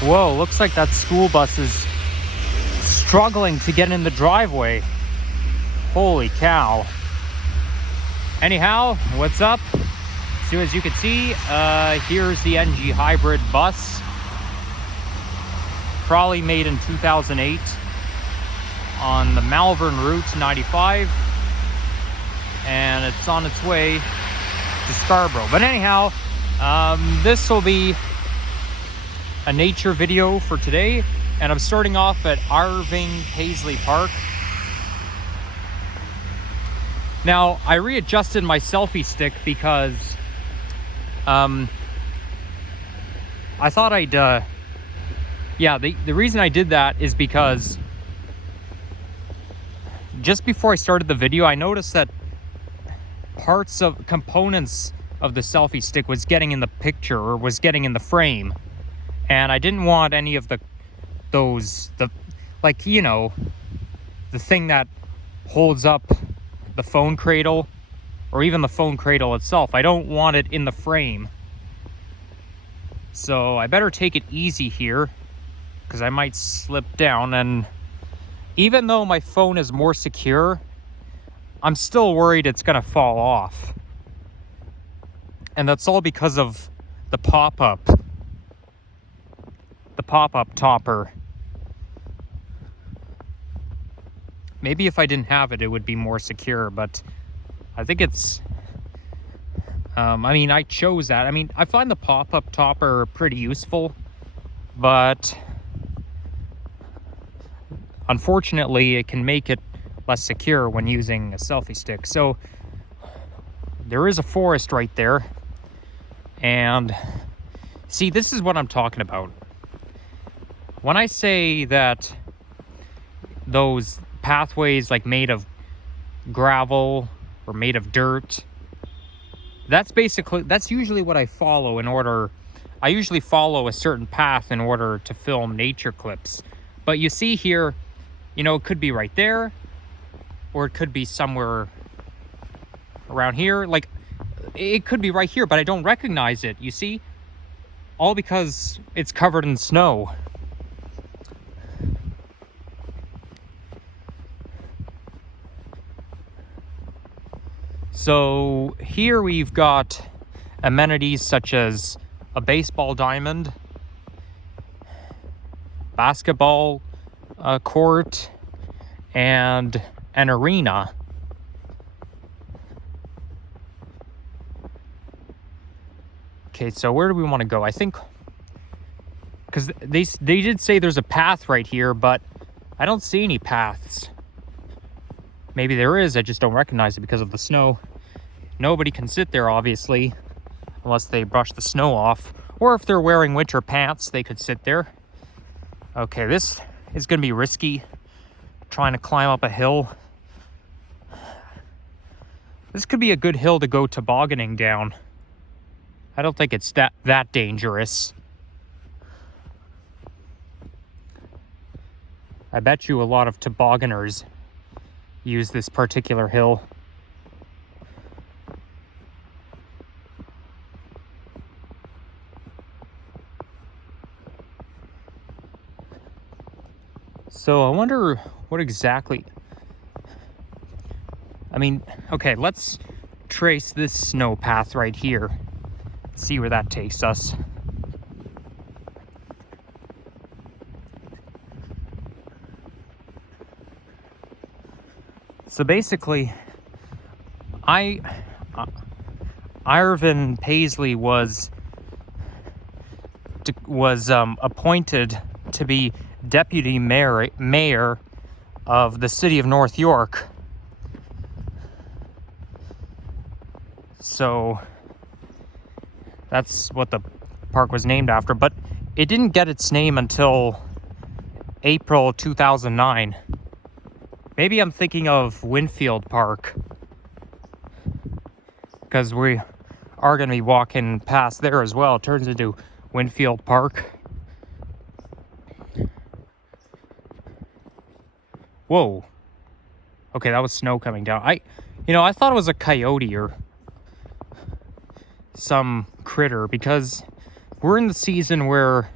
Whoa, looks like that school bus is struggling to get in the driveway. Holy cow. Anyhow, what's up? So as you can see, here's the NG hybrid bus. Probably made in 2008 on the Malvern Route 95. And it's on its way to Scarborough. But anyhow, this will be a nature video for today. And I'm starting off at Irving Paisley Park. Now, I readjusted my selfie stick because I thought I'd, the reason I did that is because just before I started the video, I noticed that components of the selfie stick was getting in the picture or was getting in the frame. And I didn't want any of the thing that holds up the phone cradle or even the phone cradle itself. I don't want it in the frame. So I better take it easy here because I might slip down. And even though my phone is more secure, I'm still worried it's gonna fall off. And that's all because of the pop-up topper. Maybe if I didn't have it, it would be more secure, but I think it's, I chose that. I find the pop-up topper pretty useful, but unfortunately, it can make it less secure when using a selfie stick. So there is a forest right there. And see, this is what I'm talking about. When I say that those pathways made of gravel or made of dirt, that's usually what I follow I usually follow a certain path in order to film nature clips. But you see here, it could be right there, or it could be somewhere around here. It could be right here, but I don't recognize it, you see? All because it's covered in snow. So here we've got amenities such as a baseball diamond, basketball court, and an arena. Okay, so where do we want to go? I think, because they did say there's a path right here, but I don't see any paths. Maybe there is, I just don't recognize it because of the snow. Nobody can sit there, obviously, unless they brush the snow off. Or if they're wearing winter pants, they could sit there. Okay, this is going to be risky, trying to climb up a hill. This could be a good hill to go tobogganing down. I don't think it's that dangerous. I bet you a lot of tobogganers use this particular hill. So I wonder what exactly... okay, let's trace this snow path right here. See where that takes us. So basically, Irving Paisley was appointed to be deputy mayor of the city of North York. So that's what the park was named after, but it didn't get its name until April 2009. Maybe I'm thinking of Winfield Park, because we are going to be walking past there as well. It turns into Winfield Park. Whoa. Okay, that was snow coming down. I thought it was a coyote or some critter, because we're in the season where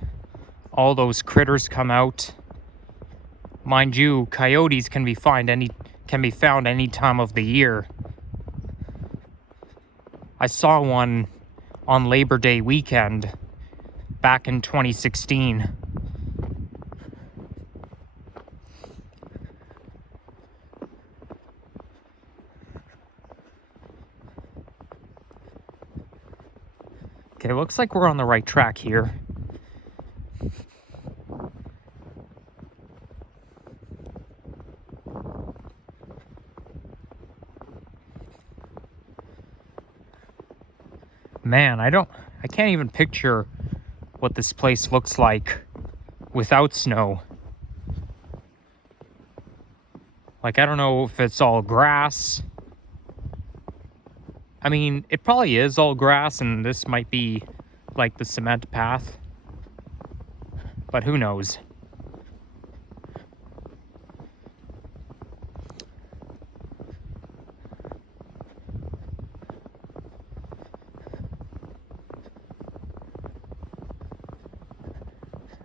all those critters come out. Mind you, coyotes can be found any time of the year. I saw one on Labor Day weekend back in 2016. Okay, looks like we're on the right track here. Man, I can't even picture what this place looks like without snow. Like, I don't know if it's all grass. I mean, it probably is all grass, and this might be like the cement path. But who knows?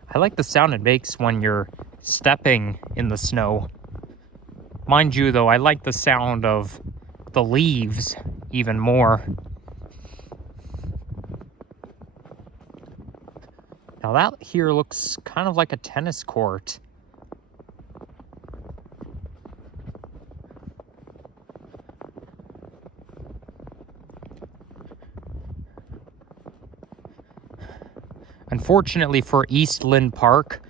I like the sound it makes when you're stepping in the snow. Mind you, though, I like the sound of the leaves even more. Now that here looks kind of like a tennis court. Unfortunately for Eastland Park,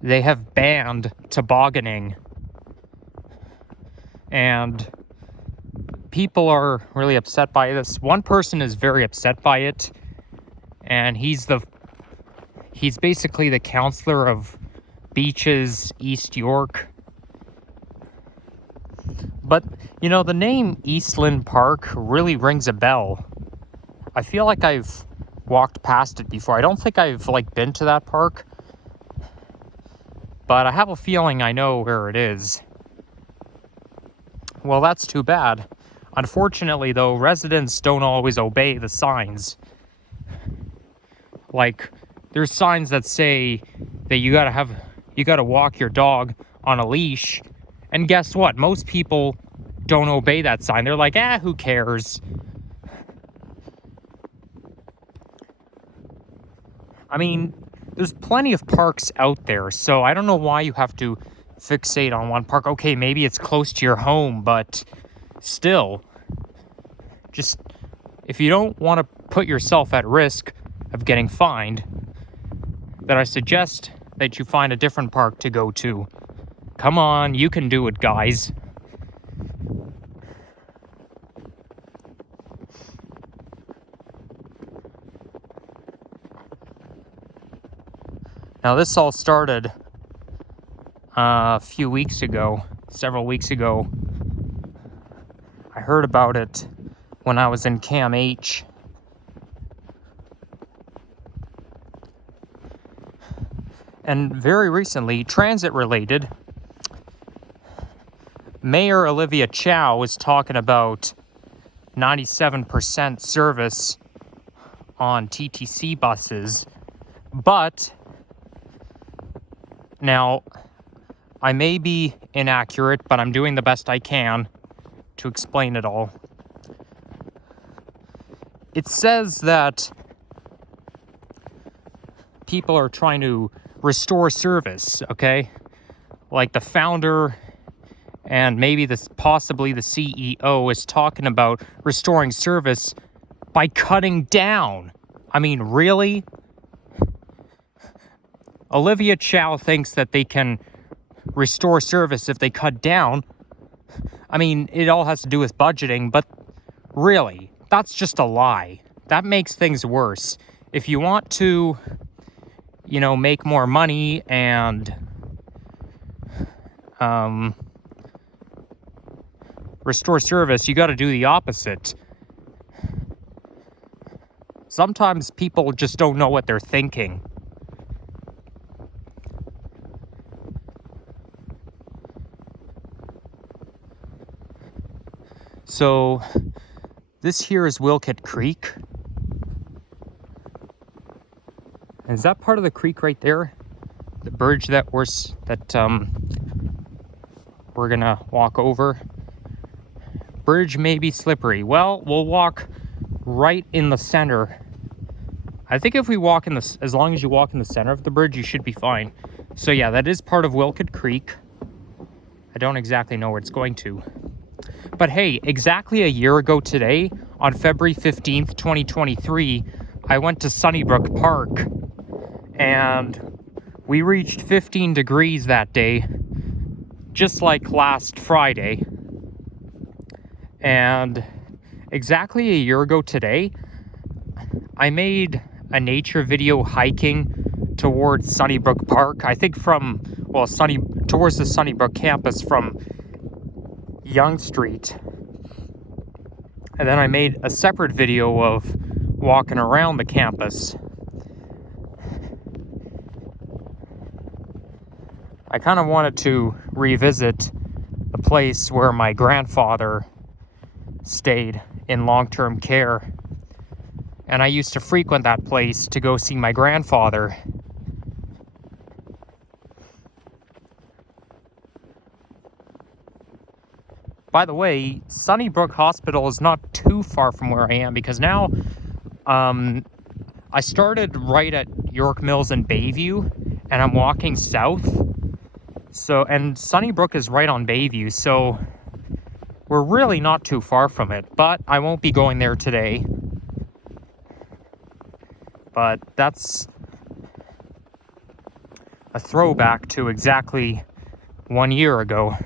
they have banned tobogganing. And people are really upset by this. One person is very upset by it, and he's basically the counselor of Beaches, East York. But, you know, the name Eastland Park really rings a bell. I feel like I've walked past it before. I don't think I've, been to that park, but I have a feeling I know where it is. Well, that's too bad. Unfortunately, though, residents don't always obey the signs. Like, there's signs that say that you gotta walk your dog on a leash. And guess what? Most people don't obey that sign. They're like, who cares? I mean, there's plenty of parks out there, so I don't know why you have to fixate on one park. Okay, maybe it's close to your home, but still, just if you don't want to put yourself at risk of getting fined, then I suggest that you find a different park to go to. Come on, you can do it, guys. Now, this all started several weeks ago. I heard about it when I was in Cam H. And very recently, transit related, Mayor Olivia Chow was talking about 97% service on TTC buses. But now, I may be inaccurate, but I'm doing the best I can to explain it all. It says that people are trying to restore service, okay? Like the founder and maybe possibly the CEO is talking about restoring service by cutting down. I mean, really? Olivia Chow thinks that they can restore service if they cut down. I mean, it all has to do with budgeting, but really, that's just a lie. That makes things worse. If you want to, make more money and restore service, you got to do the opposite. Sometimes people just don't know what they're thinking. So, this here is Wilkett Creek. Is that part of the creek right there? The bridge that we're gonna walk over. Bridge may be slippery. Well, we'll walk right in the center. I think if we walk in the, as long as you walk in the center of the bridge, you should be fine. So yeah, that is part of Wilkett Creek. I don't exactly know where it's going to. But hey, exactly a year ago today, on February 15th, 2023, I went to Sunnybrook Park, and we reached 15 degrees that day, just like last Friday. And exactly a year ago today, I made a nature video hiking towards Sunnybrook Park. I think from, well, towards the Sunnybrook campus from Young Street. And then I made a separate video of walking around the campus. I kind of wanted to revisit the place where my grandfather stayed in long-term care. And I used to frequent that place to go see my grandfather. By the way, Sunnybrook Hospital is not too far from where I am, because now I started right at York Mills and Bayview, and I'm walking south. So, and Sunnybrook is right on Bayview, so we're really not too far from it, but I won't be going there today. But that's a throwback to exactly 1 year ago.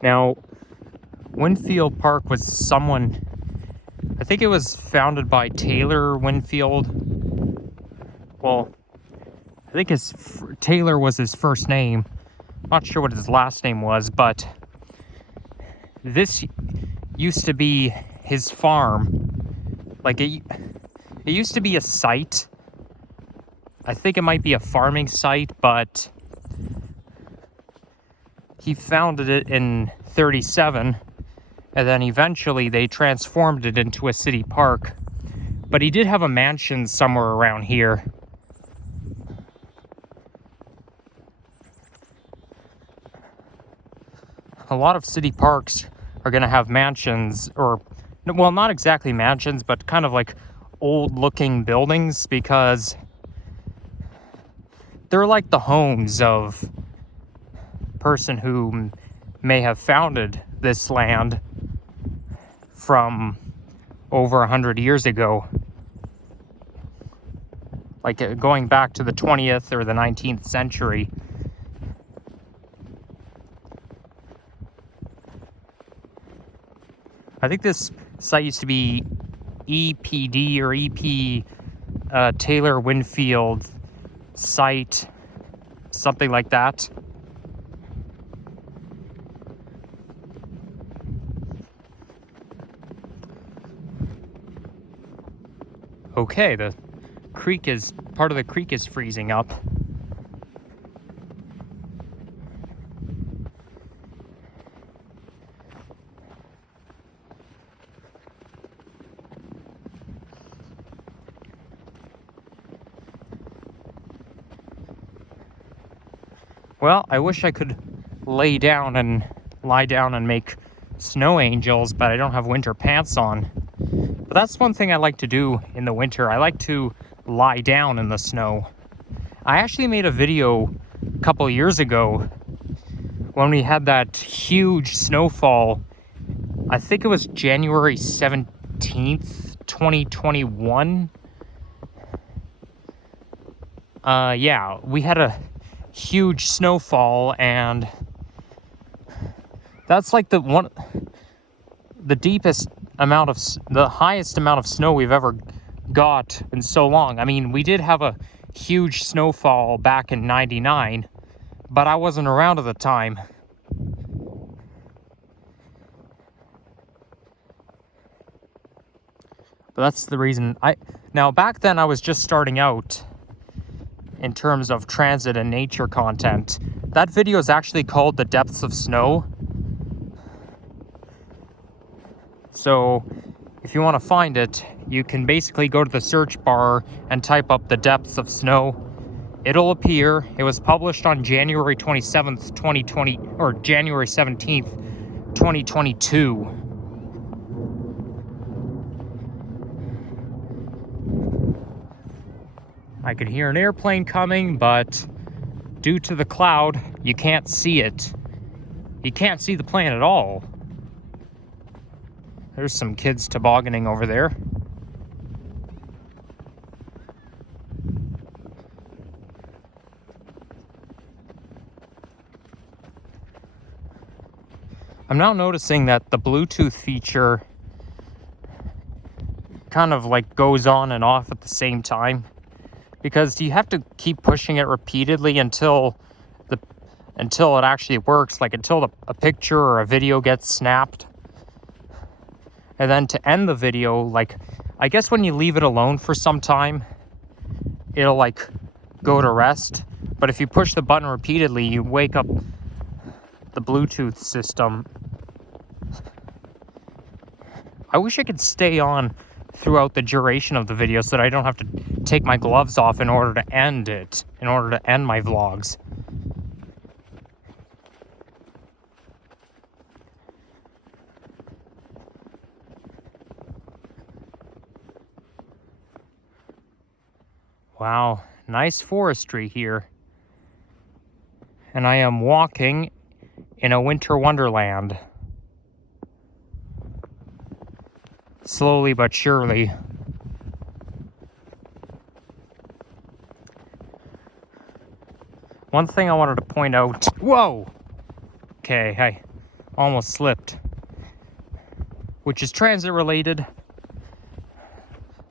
Now, Winfield Park was I think it was founded by Taylor Winfield. Well, I think Taylor was his first name. Not sure what his last name was, but this used to be his farm. Like, it used to be a site. I think it might be a farming site, but he founded it in 1937, and then eventually they transformed it into a city park. But he did have a mansion somewhere around here. A lot of city parks are going to have mansions, or, well, not exactly mansions, but kind of like old-looking buildings, because they're like the homes of person who may have founded this land from over 100 years ago, like going back to the 20th or the 19th century. I think this site used to be EPD or EP Taylor Winfield site, something like that. Okay, the creek is, part of the creek is freezing up. Well, I wish I could lie down and make snow angels, but I don't have winter pants on. But that's one thing I like to do in the winter. I like to lie down in the snow. I actually made a video a couple years ago when we had that huge snowfall. I think it was January 17th, 2021. Yeah, we had a huge snowfall, and that's like the highest amount of snow we've ever got in so long. I mean, we did have a huge snowfall back in '99, but I wasn't around at the time. But that's the reason now back then I was just starting out in terms of transit and nature content. That video is actually called The Depths of Snow. So if you want to find it, you can basically go to the search bar and type up The Depths of Snow. It'll appear. It was published on January 27th, 2020, or January 17th, 2022. I could hear an airplane coming, but due to the cloud, you can't see it. You can't see the plane at all. There's some kids tobogganing over there. I'm now noticing that the Bluetooth feature kind of like goes on and off at the same time, because you have to keep pushing it repeatedly until it actually works, like until a picture or a video gets snapped. And then to end the video, like, I guess when you leave it alone for some time, it'll like go to rest. But if you push the button repeatedly, you wake up the Bluetooth system. I wish I could stay on throughout the duration of the video so that I don't have to take my gloves off in order to end it, in order to end my vlogs. Wow, nice forestry here. And I am walking in a winter wonderland. Slowly but surely. One thing I wanted to point out. Whoa! Okay, I almost slipped. Which is transit related.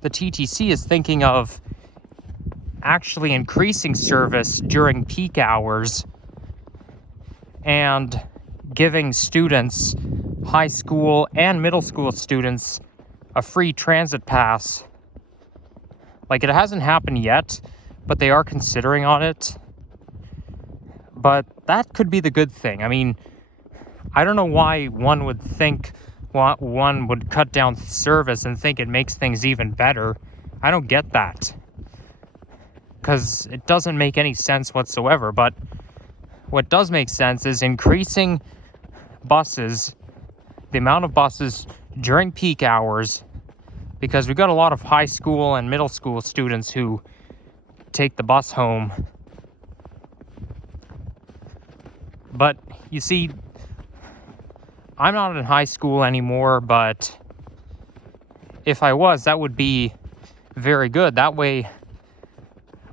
The TTC is thinking of actually increasing service during peak hours and giving students, high school and middle school students, a free transit pass. Like, it hasn't happened yet, but they are considering on it. But that could be the good thing. I mean, I don't know why one would cut down service and think it makes things even better. I don't get that, because it doesn't make any sense whatsoever. But what does make sense is increasing buses, the amount of buses during peak hours, because we've got a lot of high school and middle school students who take the bus home. But you see, I'm not in high school anymore, but if I was, that would be very good. That way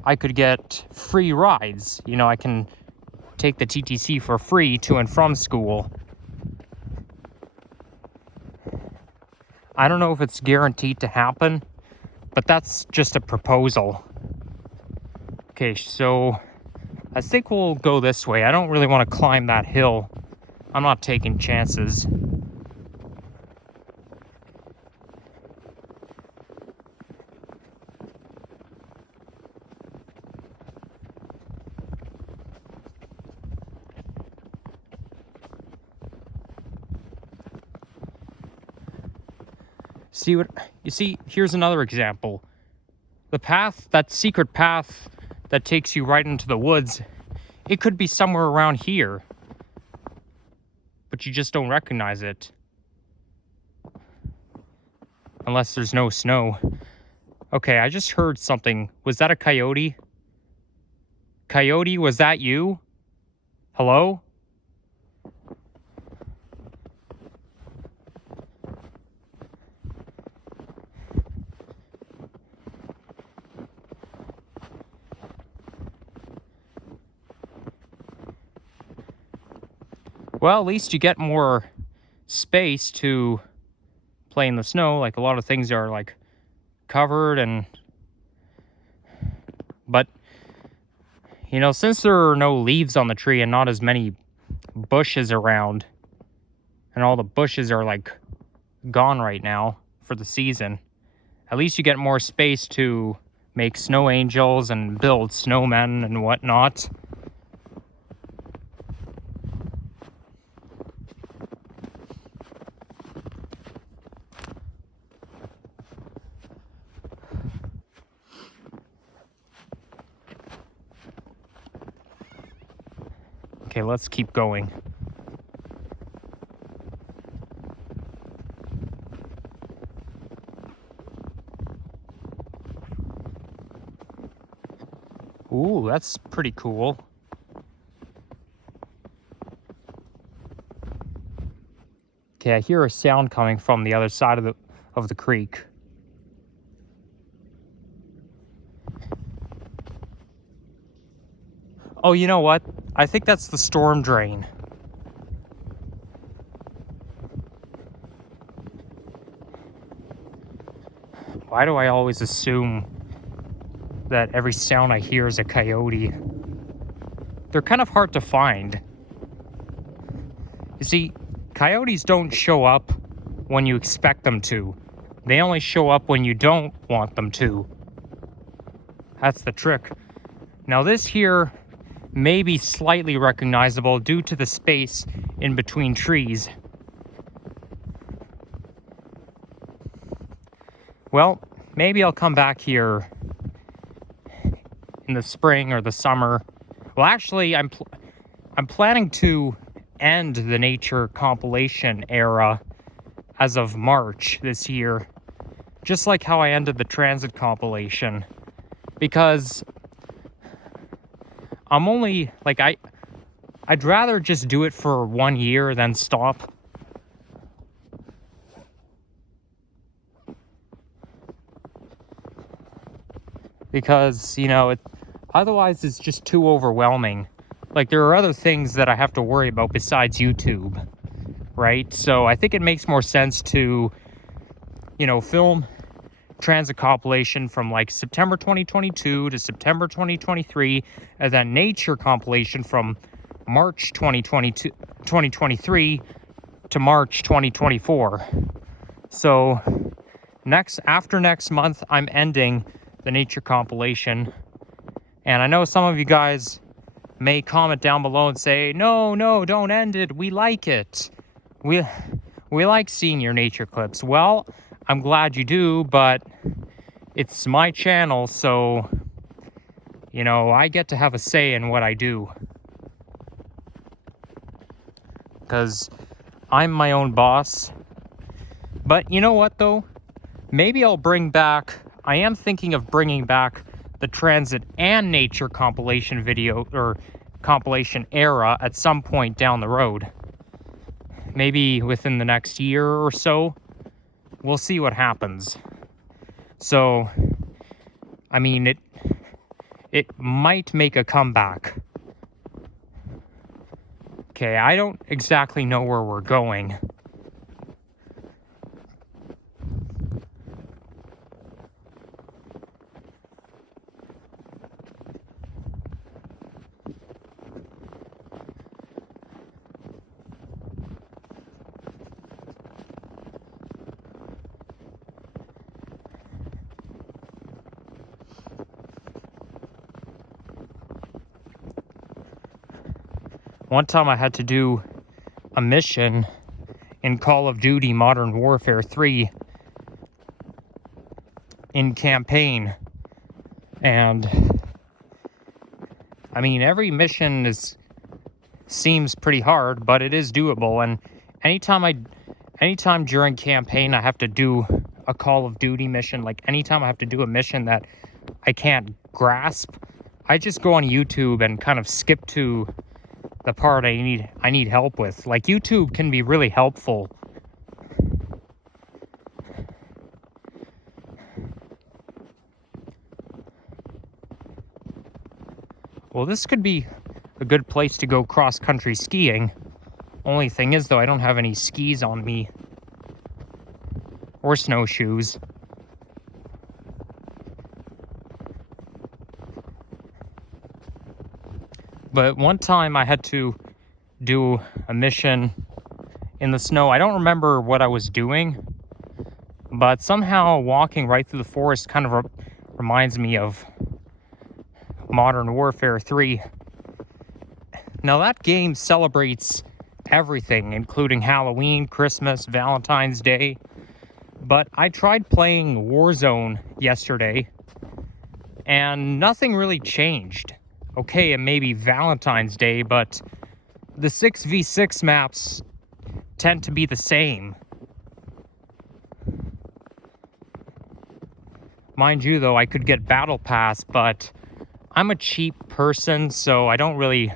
I could get free rides. You know, I can take the TTC for free to and from school. I don't know if it's guaranteed to happen, but that's just a proposal. Okay, so I think we'll go this way. I don't really want to climb that hill. I'm not taking chances. See, here's another example. The path, that secret path that takes you right into the woods, it could be somewhere around here, but you just don't recognize it. Unless there's no snow. Okay, I just heard something. Was that a coyote? Coyote, was that you? Hello? Well, at least you get more space to play in the snow. Like, a lot of things are like covered but you know, since there are no leaves on the tree and not as many bushes around, and all the bushes are like gone right now for the season, at least you get more space to make snow angels and build snowmen and whatnot. Okay, let's keep going. Ooh, that's pretty cool. Okay, I hear a sound coming from the other side of the creek. Oh, you know what? I think that's the storm drain. Why do I always assume that every sound I hear is a coyote? They're kind of hard to find. You see, coyotes don't show up when you expect them to. They only show up when you don't want them to. That's the trick. Now this here may be slightly recognizable due to the space in between trees. Well, maybe I'll come back here in the spring or the summer. Well, actually, I'm planning to end the nature compilation era as of March this year, just like how I ended the transit compilation, because I'm only like I'd rather just do it for 1 year than stop. Because, you know, otherwise it's just too overwhelming. Like, there are other things that I have to worry about besides YouTube, right? So I think it makes more sense to, you know, film transit compilation from like September 2022 to September 2023, and then nature compilation from March 2023 to March 2024. So after next month, I'm ending the nature compilation. And I know some of you guys may comment down below and say, no, don't end it. We like it. We like seeing your nature clips. Well, I'm glad you do, but it's my channel, so, you know, I get to have a say in what I do. Because I'm my own boss. But you know what, though? Maybe I am thinking of bringing back the transit and nature compilation video, or compilation era, at some point down the road. Maybe within the next year or so. We'll see what happens. So, I mean, it might make a comeback. Okay, I don't exactly know where we're going. One time I had to do a mission in Call of Duty Modern Warfare 3 in campaign. And I mean, every mission seems pretty hard, but it is doable. And anytime during campaign I have to do a Call of Duty mission, like anytime I have to do a mission that I can't grasp, I just go on YouTube and kind of skip to the part I need help with. Like, YouTube can be really helpful. Well, this could be a good place to go cross-country skiing. Only thing is, though, I don't have any skis on me. Or snowshoes. But one time I had to do a mission in the snow. I don't remember what I was doing, But somehow walking right through the forest kind of reminds me of Modern Warfare 3. Now that game celebrates everything, including Halloween, Christmas, Valentine's Day. But I tried playing Warzone yesterday, and nothing really changed. Okay, it may be Valentine's Day, but the 6v6 maps tend to be the same. Mind you, though, I could get Battle Pass, but I'm a cheap person, so I don't really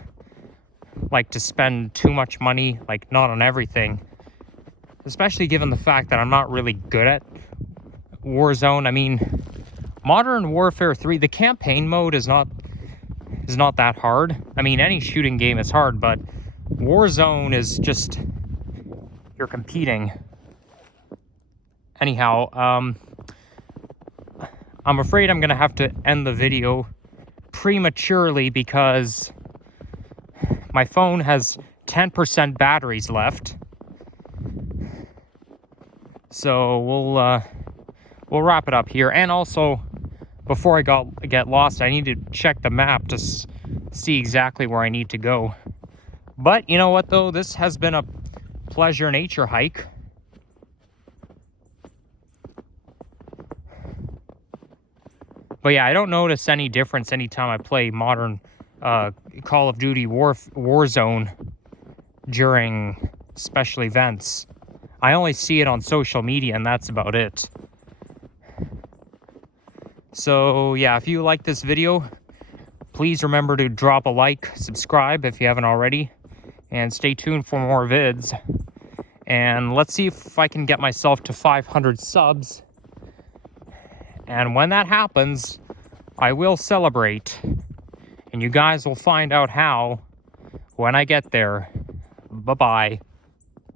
like to spend too much money, like not on everything. Especially given the fact that I'm not really good at Warzone. I mean, Modern Warfare 3, the campaign mode is not that hard. I mean, any shooting game is hard, but Warzone is just, you're competing. Anyhow, I'm afraid I'm gonna have to end the video prematurely because my phone has 10% batteries left. So we'll wrap it up here. And also, before I get lost, I need to check the map to see exactly where I need to go. But you know what, though? This has been a pleasure nature hike. But yeah, I don't notice any difference anytime I play modern Call of Duty Warzone during special events. I only see it on social media, and that's about it. So yeah, if you like this video, please remember to drop a like, subscribe if you haven't already, and stay tuned for more vids. And let's see if I can get myself to 500 subs. And when that happens, I will celebrate. And you guys will find out how when I get there. Bye-bye.